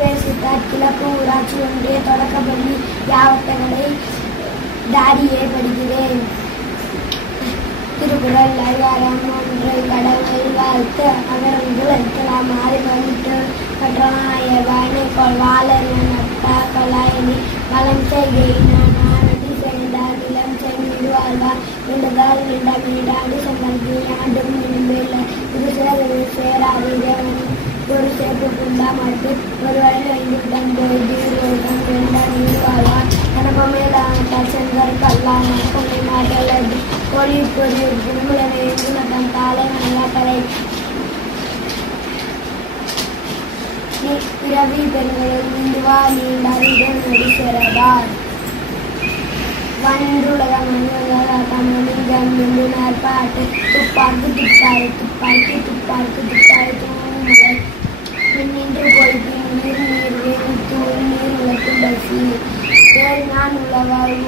பேசிட்டார். கிழக்கு ஊராட்சி ஒன்றிய தொடக்கப்பள்ளி யாவட்டங்களை தாடியே படிக்கிறேன். திருக்குறள் அதிகாரம் 1 கடவுளை வாழ்த்து அவர்கள் எத்தலாம் மாறி பண்ணிட்டு கற்றனாய வாய்னைக்கோள் வாழறிய நட்டா கொலாயனி வளம் செய்கையினான் ஆனடி சேர்ந்தார் இளம் செய்து வாழ்வார் நின்றதால் நின்ற மீடாடி சம்பந்தி ஆண்டும் நின்றுள்ள இது சேராது இறைவன் ஒரு சேர்ப்பு புண்டா மட்டு ஒருவரை 5 தந்து தீர்வுடன் வெண்டார் நீர் வாழ்வார் கனப்பமேதான் சென்றார் கல்லாம் கொண்டை மாட்டல் கோழி பொறி குடும்பனை மட்டம் காலை நல்லாக்கலை பிறவி பெண்களில் இந்துவா நீண்டாரிடம் நடிக்கிறதார் வன்றுலக மனிதம் நின்றுனர் பாட்டு துப்பாக்கு துப்பாய் துப்பாக்கி துப்பாக்கு துப்பாய் தூமலை நின்று போய் நீர் நீர் வேறு நீர் உலகம் பசி நான்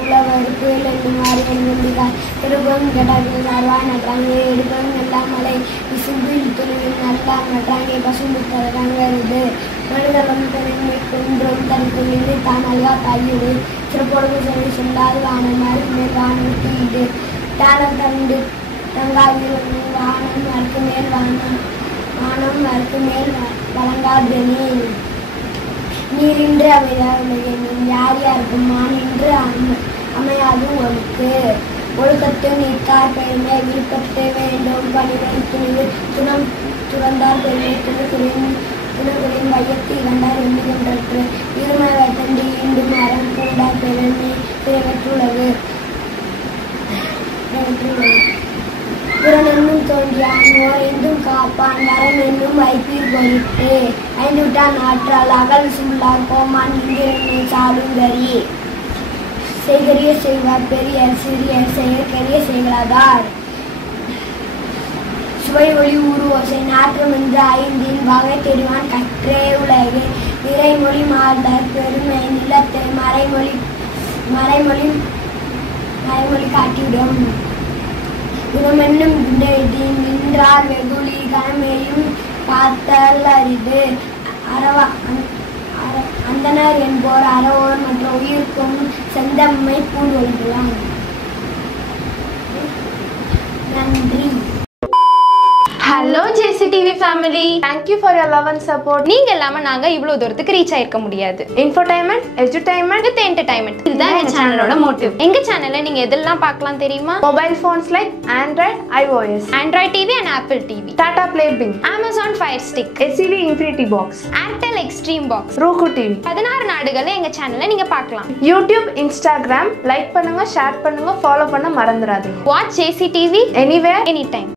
உழவர் புயல் என்னும் அறிவன் கொண்டிருக்கார் திருப்பம் கட்டார்கள் சர்வாய் நட்டாங்கே எடுப்பம் எல்லாம் மலை விசும்பு துணிவில் நல்லா நட்டாங்கே பசும்பு தரங்கிறது மனிதவன் பெருமை கொன்றும் தனக்கு நின்று தான் அல்வா தாயுடு சிறப்பொழுது சொல்லி சொல்லாது வானம் மறுக்குமே வானம் தீண்டு தானம் தண்டு தங்காவில் வானம் மறுக்கு மேல் வானம் மறுக்கு மேல் வழங்காதனே நீரின்று அமையாதவன் யார் யாருக்கும் மானின்று அமையாது ஒழுக்கு ஒழுக்கத்து நீத்தார் பெருமை விருப்பத்தை வேண்டும் பணிவன் துணிவு துறந்தார் பெருமை துணுகளின் மையத்தை இரண்டார் எண்ணுகின்றற்று இருமை வைத்தண்டி ஈண்டு மரம் பூண்டார் பெருமை பிறவற்றுள்ளது புறனென்னும் தோன்றியான் ஓரெந்தும் காப்பான் வரம் என்னும் வைப்பீர் பொருட்டு ஐந்துட்டான் ஆற்றால் அகல் சுள்ளார் கோமான் இங்கிருந்தே சாலுங்கரி செய்கரிய செய்வார் பெரியர் சிறியர் செயற்கரிய செய்கிறார் சுவை ஒளி உருவோசை நாற்றம் என்று 5 வகை தெரிவான் கற்றே உலகு நிறைமொழி மாறுதல் பெருமை நிலத்தை மறைமொழி காட்டிவிடும் குணமென்னும் நின்றார் வெகுளி கணமேயும் காத்தல் அரிது அந்தனர் என்போர் அறவோர் மற்ற உயிர்க்கும் செந்தம்மை பூண்டொழுகலாம். நன்றி. Hello JCTV family, thank you for your love and support. நீங்க இல்லாம நாங்க இவ்வளவு தூரத்துக்கு ரீச் ஆயிருக்க முடியாது. Infotainment, edutainment with entertainment. இதுதான் எங்க சேனலோட மோட்டிவ். எங்க சேனல்ல நீங்க எதெல்லாம் பார்க்கலாம் தெரியுமா? Mobile phones like Android, iOS, Android TV and Apple TV, Tata Play Bing, Amazon Fire Stick, SCV Infinity Box, Airtel Extreme Box, Roku TV. 16 நாடுகள்ல எங்க சேனல்ல நீங்க பார்க்கலாம். YouTube, Instagram, லைக் பண்ணுங்க, ஷேர் பண்ணுங்க, ஃபாலோ பண்ண மறந்துடாதீங்க. Watch JCTV anywhere, anytime.